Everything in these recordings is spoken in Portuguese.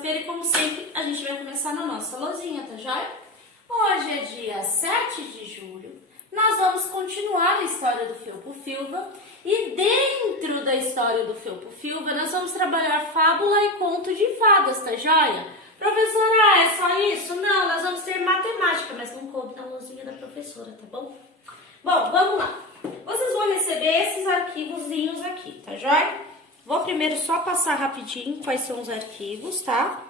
terça-feira e, como sempre, a gente vai começar na nossa lousinha, tá joia? Hoje é dia 7 de julho, nós vamos continuar a história do Felpo Filva e dentro da história do Felpo Filva nós vamos trabalhar fábula e conto de fadas, tá joia? Professora, é só isso? Não, nós vamos ter matemática, mas não coube na lousinha da professora, tá bom? Bom, vamos lá. Vocês vão receber esses arquivozinhos aqui, tá joia? Vou primeiro só passar rapidinho quais são os arquivos, tá?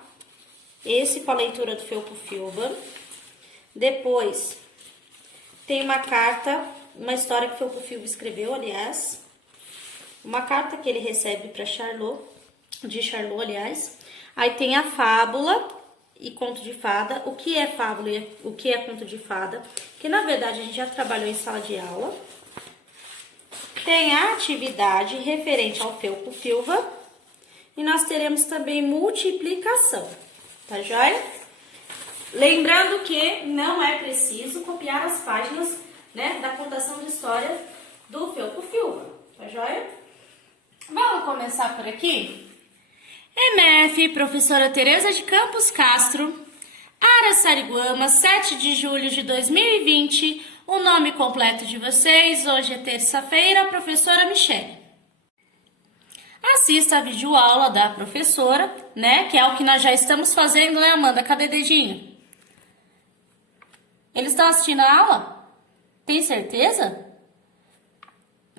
Esse para leitura do Felpo Filva. Depois, tem uma carta, uma história que o Felpo Filva escreveu, aliás. Uma carta que ele recebe para Charlot, de Charlot, aliás. Aí tem a fábula e conto de fada. O que é fábula e o que é conto de fada? Que na verdade a gente já trabalhou em sala de aula. Tem a atividade referente ao Felpo Filva. E nós teremos também multiplicação, tá joia? Lembrando que não é preciso copiar as páginas, né, da contação de história do Felpo Filva, tá joia? Vamos começar por aqui? MF, professora Tereza de Campos Castro, Araçariguama, 7 de julho de 2020. O nome completo de vocês, hoje é terça-feira, professora Michele. Assista a videoaula da professora, né, que é o que nós já estamos fazendo, né, Amanda? Cadê dedinho? Eles estão assistindo a aula? Tem certeza?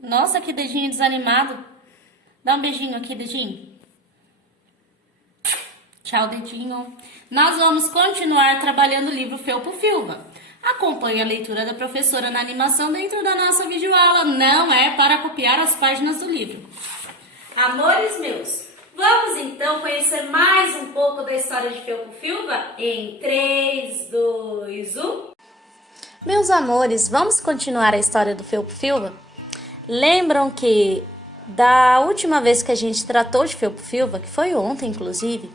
Nossa, que dedinho desanimado. Dá um beijinho aqui, dedinho. Tchau, dedinho. Nós vamos continuar trabalhando o livro Felpo Filva. Acompanhe a leitura da professora na animação dentro da nossa videoaula. Não é para copiar as páginas do livro. Amores meus, vamos então conhecer mais um pouco da história de Felpo Filva? Em 3, 2, 1... Meus amores, vamos continuar a história do Felpo Filva? Lembram que da última vez que a gente tratou de Felpo Filva, que foi ontem inclusive,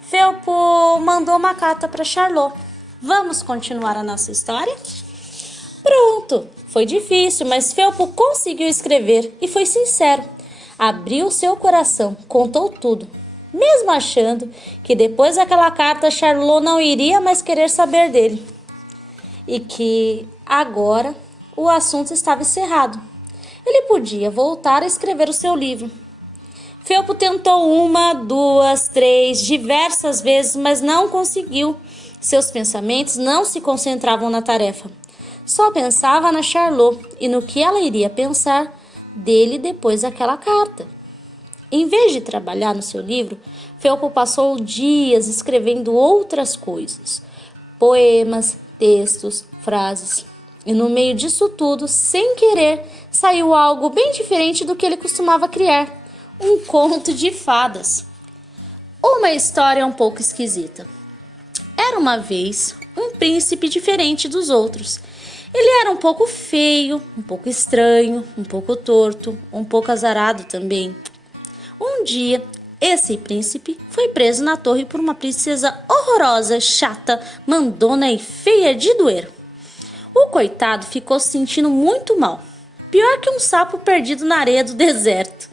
Felpo mandou uma carta para Charlot. Vamos continuar a nossa história? Pronto! Foi difícil, mas Felpo conseguiu escrever e foi sincero. Abriu seu coração, contou tudo, mesmo achando que depois daquela carta Charlot não iria mais querer saber dele. E que agora o assunto estava encerrado. Ele podia voltar a escrever o seu livro. Felpo tentou 1, 2, 3, diversas vezes, mas não conseguiu. Seus pensamentos não se concentravam na tarefa. Só pensava na Charlot e no que ela iria pensar dele depois daquela carta. Em vez de trabalhar no seu livro, Felpo passou dias escrevendo outras coisas. Poemas, textos, frases. E no meio disso tudo, sem querer, saiu algo bem diferente do que ele costumava criar. Um conto de fadas. Uma história um pouco esquisita. Era uma vez um príncipe diferente dos outros. Ele era um pouco feio, um pouco estranho, um pouco torto, um pouco azarado também. Um dia, esse príncipe foi preso na torre por uma princesa horrorosa, chata, mandona e feia de doer. O coitado ficou se sentindo muito mal, pior que um sapo perdido na areia do deserto.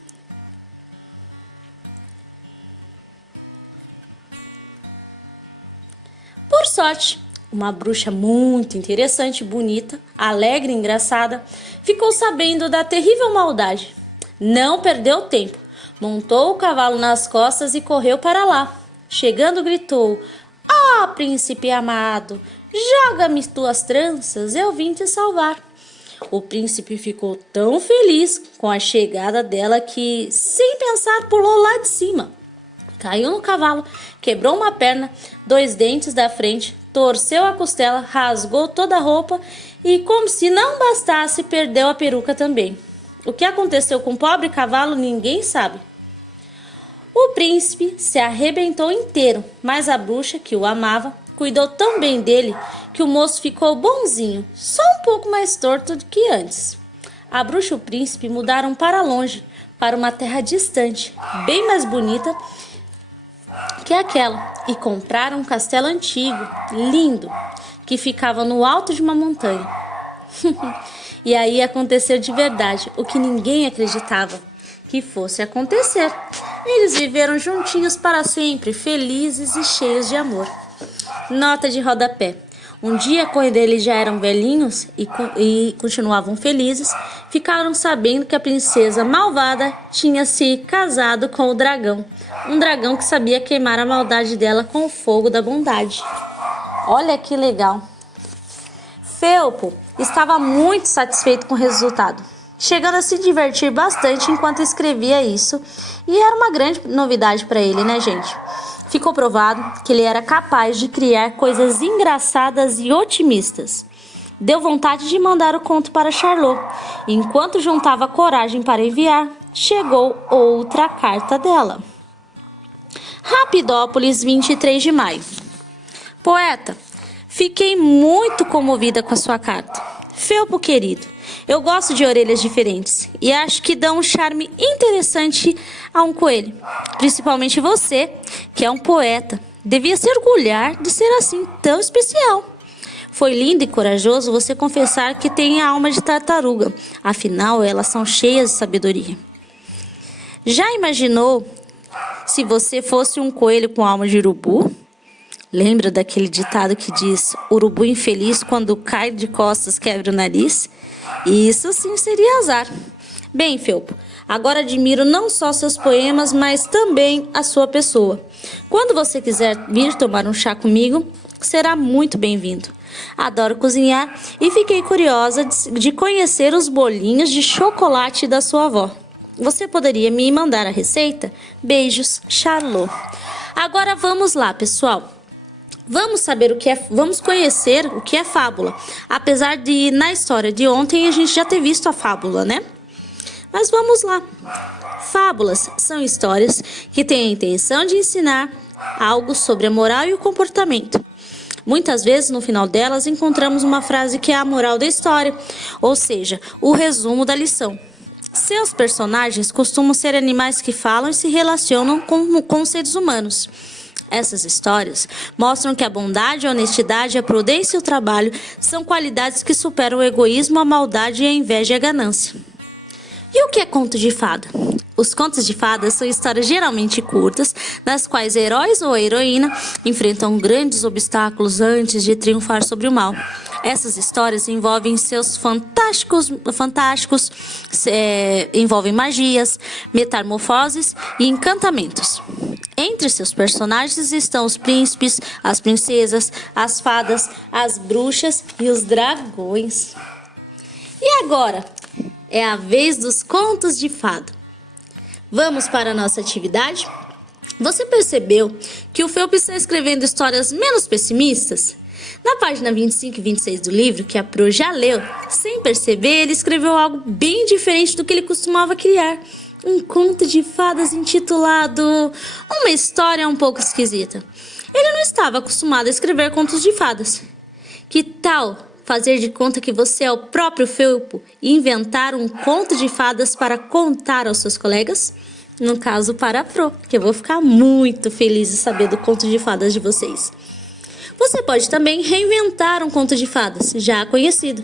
Por sorte, uma bruxa muito interessante, bonita, alegre e engraçada, ficou sabendo da terrível maldade. Não perdeu tempo, montou o cavalo nas costas e correu para lá. Chegando, gritou: "Ah, príncipe amado, joga-me tuas tranças, eu vim te salvar." O príncipe ficou tão feliz com a chegada dela que, sem pensar, pulou lá de cima. Caiu no cavalo, quebrou uma perna, 2 dentes da frente, torceu a costela, rasgou toda a roupa e, como se não bastasse, perdeu a peruca também. O que aconteceu com o pobre cavalo ninguém sabe. O príncipe se arrebentou inteiro, mas a bruxa, que o amava, cuidou tão bem dele que o moço ficou bonzinho, só um pouco mais torto do que antes. A bruxa e o príncipe mudaram para longe, para uma terra distante, bem mais bonita que aquela, e compraram um castelo antigo, lindo, que ficava no alto de uma montanha. E aí aconteceu de verdade o que ninguém acreditava, que que fosse acontecer. Eles viveram juntinhos para sempre, felizes e cheios de amor. Nota de rodapé. Um dia, quando eles já eram velhinhos e continuavam felizes, ficaram sabendo que a princesa malvada tinha se casado com o dragão. Um dragão que sabia queimar a maldade dela com o fogo da bondade. Olha que legal! Felpo estava muito satisfeito com o resultado, chegando a se divertir bastante enquanto escrevia isso. E era uma grande novidade para ele, né, gente? Ficou provado que ele era capaz de criar coisas engraçadas e otimistas. Deu vontade de mandar o conto para Charlot. E enquanto juntava coragem para enviar, chegou outra carta dela. Rapidópolis, 23 de maio. Poeta, fiquei muito comovida com a sua carta. Felpo querido, eu gosto de orelhas diferentes e acho que dão um charme interessante a um coelho. Principalmente você, que é um poeta. Devia se orgulhar de ser assim tão especial. Foi lindo e corajoso você confessar que tem a alma de tartaruga. Afinal, elas são cheias de sabedoria. Já imaginou se você fosse um coelho com alma de urubu? Lembra daquele ditado que diz: urubu infeliz quando cai de costas quebra o nariz? Isso sim seria azar. Bem, Felpo, agora admiro não só seus poemas, mas também a sua pessoa. Quando você quiser vir tomar um chá comigo, será muito bem-vindo. Adoro cozinhar e fiquei curiosa de conhecer os bolinhos de chocolate da sua avó. Você poderia me mandar a receita? Beijos, Charlot. Agora vamos lá, pessoal. Vamos conhecer o que é fábula. Apesar de na história de ontem a gente já ter visto a fábula, né? Mas vamos lá. Fábulas são histórias que têm a intenção de ensinar algo sobre a moral e o comportamento. Muitas vezes no final delas encontramos uma frase que é a moral da história, ou seja, o resumo da lição. Seus personagens costumam ser animais que falam e se relacionam com seres humanos. Essas histórias mostram que a bondade, a honestidade, a prudência e o trabalho são qualidades que superam o egoísmo, a maldade, a inveja e a ganância. E o que é conto de fada? Os contos de fadas são histórias geralmente curtas, nas quais heróis ou heroína enfrentam grandes obstáculos antes de triunfar sobre o mal. Essas histórias envolvem envolvem magias, metamorfoses e encantamentos. Entre seus personagens estão os príncipes, as princesas, as fadas, as bruxas e os dragões. E agora é a vez dos contos de fada. Vamos para a nossa atividade? Você percebeu que o Felpo está escrevendo histórias menos pessimistas? Na página 25 e 26 do livro, que a Pro já leu, sem perceber, ele escreveu algo bem diferente do que ele costumava criar. Um conto de fadas intitulado Uma História um pouco Esquisita. Ele não estava acostumado a escrever contos de fadas. Que tal fazer de conta que você é o próprio Felpo e inventar um conto de fadas para contar aos seus colegas? No caso, para a Pro, que eu vou ficar muito feliz de saber do conto de fadas de vocês. Você pode também reinventar um conto de fadas já conhecido.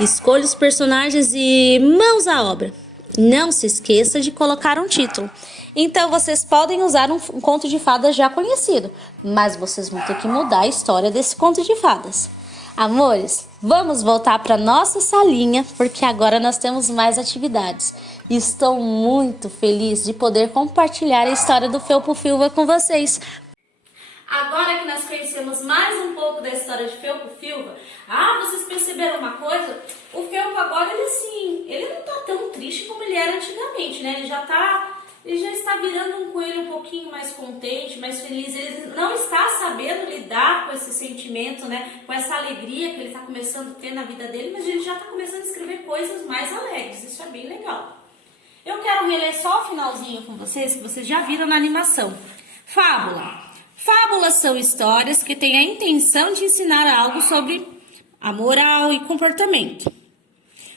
Escolha os personagens e mãos à obra. Não se esqueça de colocar um título. Então, vocês podem usar um conto de fadas já conhecido, mas vocês vão ter que mudar a história desse conto de fadas. Amores, vamos voltar para nossa salinha, porque agora nós temos mais atividades. Estou muito feliz de poder compartilhar a história do Felpo Filva com vocês. Agora que nós conhecemos mais um pouco da história de Felpo Filva, vocês perceberam uma coisa? O Felpo agora, ele não tá tão triste como ele era antigamente, né? Ele já está virando um coelho um pouquinho mais contente, mais feliz. Ele não está sabendo lidar com esse sentimento, né? Com essa alegria que ele está começando a ter na vida dele, mas ele já está começando a escrever coisas mais alegres. Isso é bem legal. Eu quero reler só o finalzinho com vocês, que vocês já viram na animação. Fábula. Fábulas são histórias que têm a intenção de ensinar algo sobre a moral e comportamento.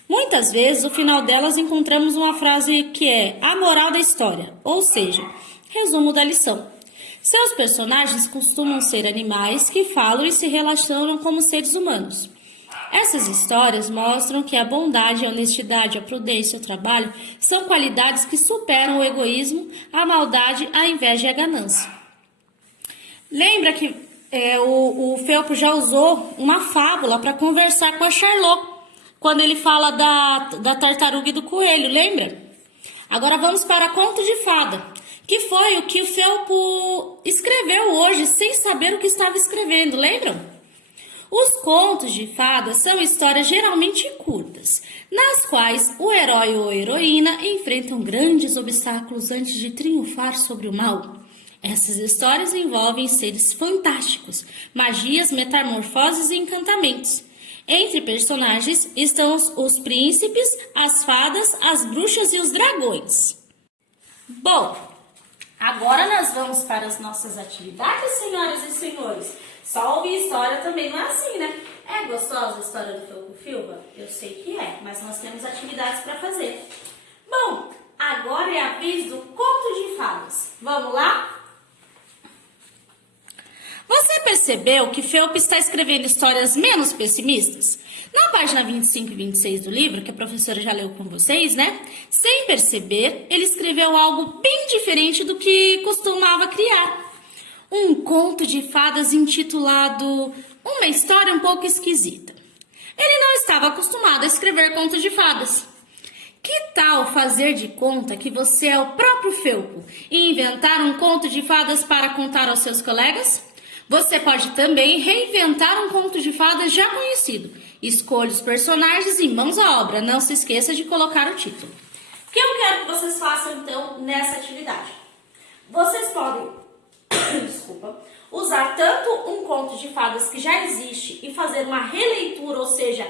Muitas vezes, no final delas, encontramos uma frase que é a moral da história, ou seja, resumo da lição. Seus personagens costumam ser animais que falam e se relacionam como seres humanos. Essas histórias mostram que a bondade, a honestidade, a prudência e o trabalho são qualidades que superam o egoísmo, a maldade, a inveja e a ganância. Lembra que o Felpo já usou uma fábula para conversar com a Charlot, quando ele fala da tartaruga e do coelho, lembra? Agora vamos para conto de fada, que foi o que o Felpo escreveu hoje, sem saber o que estava escrevendo, lembram? Os contos de fadas são histórias geralmente curtas, nas quais o herói ou a heroína enfrentam grandes obstáculos antes de triunfar sobre o mal. Essas histórias envolvem seres fantásticos, magias, metamorfoses e encantamentos. Entre personagens estão os príncipes, as fadas, as bruxas e os dragões. Bom, agora nós vamos para as nossas atividades, senhoras e senhores. Só ouvir história também não é assim, né? É gostosa a história do Felpo Filva? Eu sei que é, mas nós temos atividades para fazer. Bom, agora é a vez do conto de fadas. Vamos lá? Você percebeu que Felpo está escrevendo histórias menos pessimistas? Na página 25 e 26 do livro, que a professora já leu com vocês, né? Sem perceber, ele escreveu algo bem diferente do que costumava criar. Um conto de fadas intitulado Uma História um Pouco Esquisita. Ele não estava acostumado a escrever contos de fadas. Que tal fazer de conta que você é o próprio Felpo e inventar um conto de fadas para contar aos seus colegas? Você pode também reinventar um conto de fadas já conhecido. Escolha os personagens e mãos à obra. Não se esqueça de colocar o título. O que eu quero que vocês façam, então, nessa atividade? Vocês podem usar tanto um conto de fadas que já existe e fazer uma releitura, ou seja,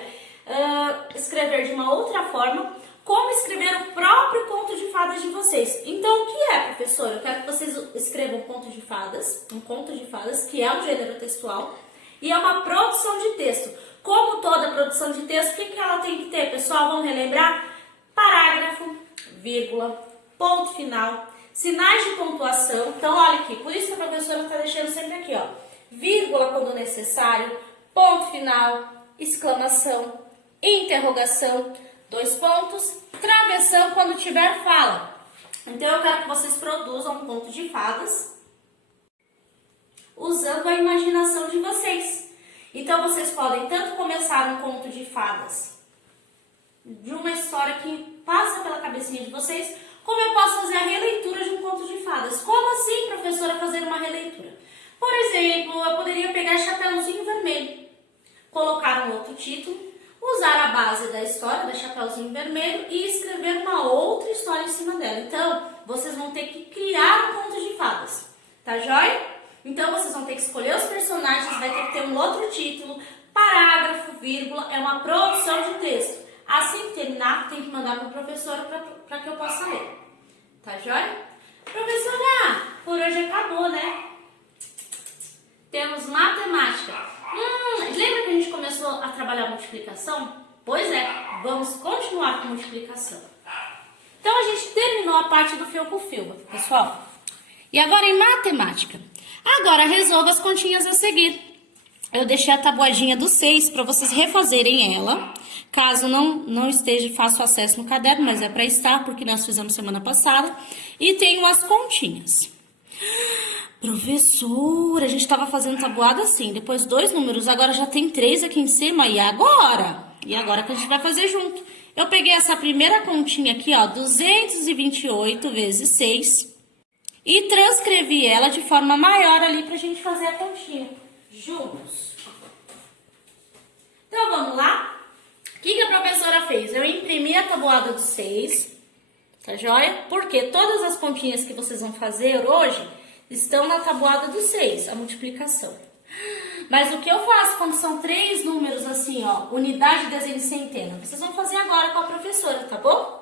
escrever de uma outra forma, como escrever o próprio conto de fadas de vocês. Então, o que é, professora? Eu quero que vocês escrevam um conto de fadas, que é um gênero textual, e é uma produção de texto. Como toda produção de texto, o que ela tem que ter, pessoal? Vamos relembrar? Parágrafo, vírgula, ponto final, sinais de pontuação. Então, olha aqui, por isso que a professora está deixando sempre aqui, ó, vírgula quando necessário, ponto final, exclamação, interrogação, 2 pontos, travessão quando tiver fala. Então, eu quero que vocês produzam um conto de fadas usando a imaginação de vocês. Então, vocês podem tanto começar um conto de fadas de uma história que passa pela cabecinha de vocês, como eu posso fazer a releitura de um conto de fadas. Como assim, professora, fazer uma releitura? Por exemplo, eu poderia pegar Chapeuzinho Vermelho, colocar um outro título, usar a base da história da Chapeuzinho Vermelho e escrever uma outra história em cima dela. Então, vocês vão ter que criar um conto de fadas, tá joia? Então, vocês vão ter que escolher os personagens, vai ter que ter um outro título, parágrafo, vírgula, é uma produção de texto. Assim que terminar, tem que mandar para a professora para que eu possa ler. Tá joia? Professora, por hoje acabou, né? Temos matemática. Lembra que a gente começou a trabalhar multiplicação? Pois é, vamos continuar com multiplicação. Então, a gente terminou a parte do Felpo Filva, pessoal. E agora em matemática. Agora, resolva as continhas a seguir. Eu deixei a tabuadinha do 6 para vocês refazerem ela. Caso não esteja fácil acesso no caderno, mas é para estar, porque nós fizemos semana passada. E tenho as continhas. Professora, a gente estava fazendo tabuada assim, depois 2 números, agora já tem 3 aqui em cima, e agora? E agora que a gente vai fazer junto. Eu peguei essa primeira continha aqui, ó, 228 vezes 6, e transcrevi ela de forma maior ali pra gente fazer a continha juntos. Então, vamos lá? O que a professora fez? Eu imprimi a tabuada do 6, tá joia? Porque todas as continhas que vocês vão fazer hoje estão na tabuada do 6, a multiplicação. Mas o que eu faço quando são 3 números assim, ó, unidade, dezena e centena? Vocês vão fazer agora com a professora, tá bom?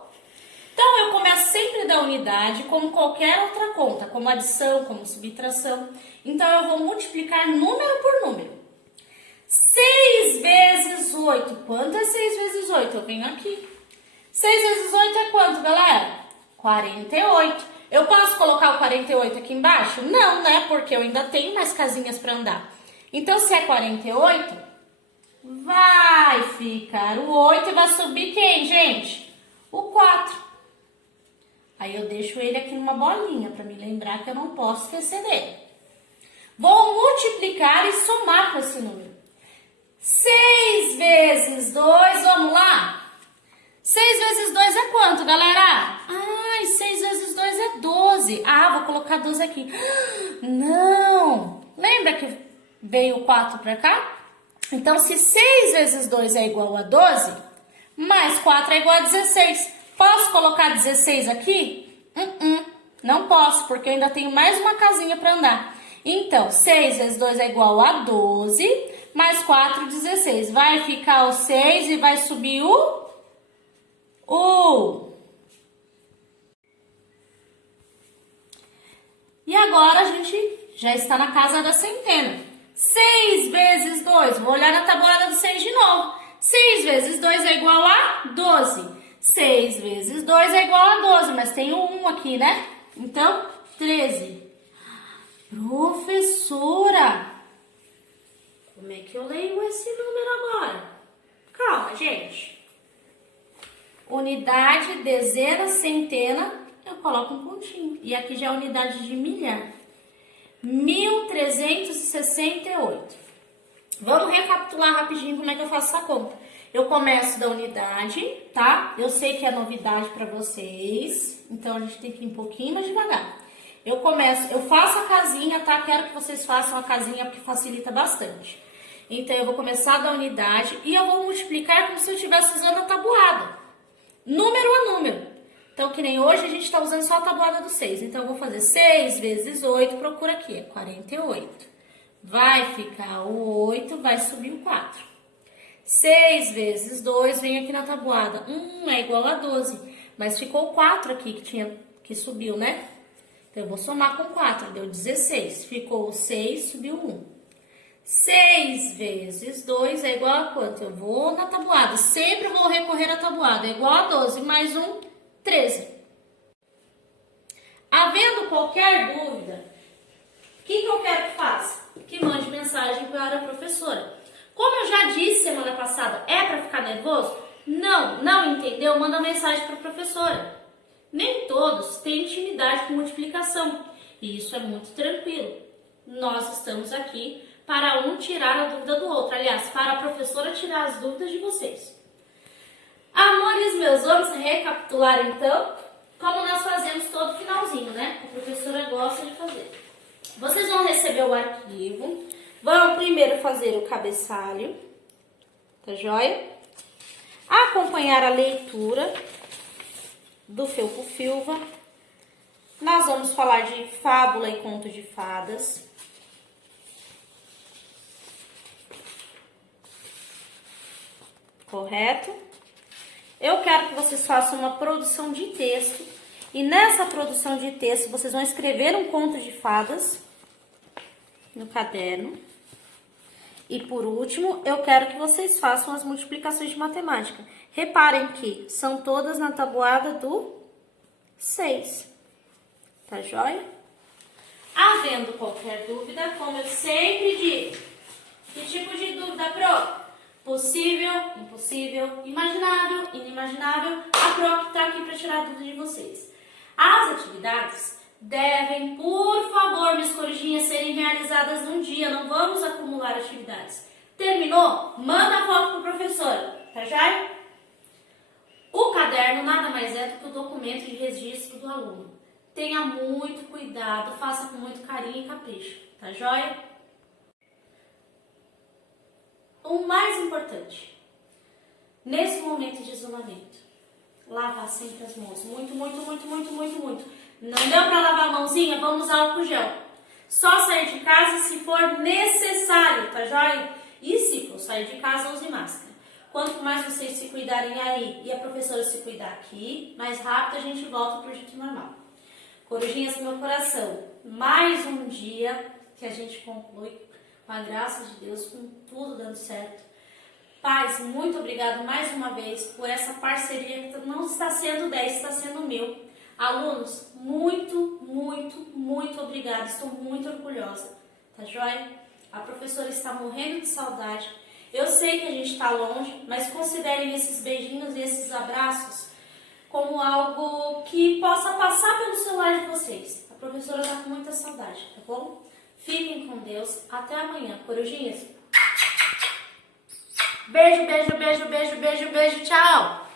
Então, eu começo sempre da unidade, como qualquer outra conta, como adição, como subtração. Então, eu vou multiplicar número por número. 6 vezes 8. Quanto é 6 vezes 8? Eu venho aqui. 6 vezes 8 é quanto, galera? 48. Eu posso colocar o 48 aqui embaixo? Não, né? Porque eu ainda tenho mais casinhas para andar. Então, se é 48, vai ficar o 8 e vai subir quem, gente? O 4. Aí eu deixo ele aqui numa bolinha para me lembrar que eu não posso esquecer dele. Vou multiplicar e somar com esse número. 6 vezes 2, vamos lá? 6 vezes 2 é quanto, galera? Ai, 6 vezes 2 é 12. Ah, vou colocar 12 aqui. Não! Lembra que veio o 4 para cá? Então, se 6 vezes 2 é igual a 12, mais 4 é igual a 16. Posso colocar 16 aqui? Não posso, porque eu ainda tenho mais uma casinha para andar. Então, 6 vezes 2 é igual a 12, mais 4, 16. Vai ficar o 6 e vai subir o... E agora a gente já está na casa da centena. 6 vezes 2, vou olhar na tabuada do 6 de novo. 6 vezes 2 é igual a 12. 6 vezes 2 é igual a 12, mas tem um 1 aqui, né? Então, 13. Professora, como é que eu leio esse número agora? Calma, gente. Unidade, dezena, centena, eu coloco um pontinho. E aqui já é unidade de milhar. 1368. Vamos recapitular rapidinho como é que eu faço essa conta. Eu começo da unidade, tá? Eu sei que é novidade para vocês, então a gente tem que ir um pouquinho mais devagar. Eu faço a casinha, tá? Quero que vocês façam a casinha porque facilita bastante. Então eu vou começar da unidade e eu vou multiplicar como se eu estivesse usando a tabuada. Número a número. Então, que nem hoje a gente está usando só a tabuada do 6. Então, eu vou fazer 6 vezes 8, procura aqui, é 48. Vai ficar o 8, vai subir o 4. 6 vezes 2, vem aqui na tabuada. É igual a 12. Mas ficou o 4 aqui que subiu, né? Então, eu vou somar com 4, deu 16. Ficou o 6, subiu 1. 6 vezes 2 é igual a quanto? Eu vou na tabuada. Sempre vou recorrer à tabuada. É igual a 12, mais 1, 13. Havendo qualquer dúvida, o que eu quero que faça? Que mande mensagem para a professora. Como eu já disse semana passada, é para ficar nervoso? Não entendeu? Manda mensagem para a professora. Nem todos têm intimidade com multiplicação. E isso é muito tranquilo. Nós estamos aqui para um tirar a dúvida do outro. Aliás, para a professora tirar as dúvidas de vocês. Amores meus, vamos recapitular então, como nós fazemos todo finalzinho, né? A professora gosta de fazer. Vocês vão receber o arquivo, vão primeiro fazer o cabeçalho, tá joia? Acompanhar a leitura do Felpo Filva. Nós vamos falar de fábula e conto de fadas. Correto? Eu quero que vocês façam uma produção de texto. E nessa produção de texto, vocês vão escrever um conto de fadas no caderno. E por último, eu quero que vocês façam as multiplicações de matemática. Reparem que são todas na tabuada do 6. Tá joia? Havendo qualquer dúvida, como eu sempre digo, que tipo de dúvida, Pro? Possível, impossível, imaginável, inimaginável. A Pro está aqui para tirar a dúvida de vocês. As atividades devem, por favor, minhas corujinhas, serem realizadas num dia. Não vamos acumular atividades. Terminou? Manda a foto para o professor, tá joia? O caderno nada mais é do que o documento de registro do aluno. Tenha muito cuidado, faça com muito carinho e capricho, tá joia? O mais importante, nesse momento de isolamento, lavar sempre as mãos. Muito. Não deu para lavar a mãozinha? Vamos usar álcool gel. Só sair de casa se for necessário, tá joia? E se for sair de casa, use máscara. Quanto mais vocês se cuidarem aí e a professora se cuidar aqui, mais rápido a gente volta pro jeito normal. Corujinhas do meu coração, mais um dia que a gente conclui com a graça de Deus, com tudo dando certo. Pais, muito obrigado mais uma vez por essa parceria que não está sendo 10, está sendo 1000. Alunos, muito obrigada. Estou muito orgulhosa, tá joia? A professora está morrendo de saudade Eu sei que a gente tá longe, mas considerem esses beijinhos e esses abraços como algo que possa passar pelo celular de vocês. A professora tá com muita saudade, tá bom? Fiquem com Deus. Até amanhã, corujinhas. Beijo, beijo, beijo, beijo, beijo, beijo. Tchau!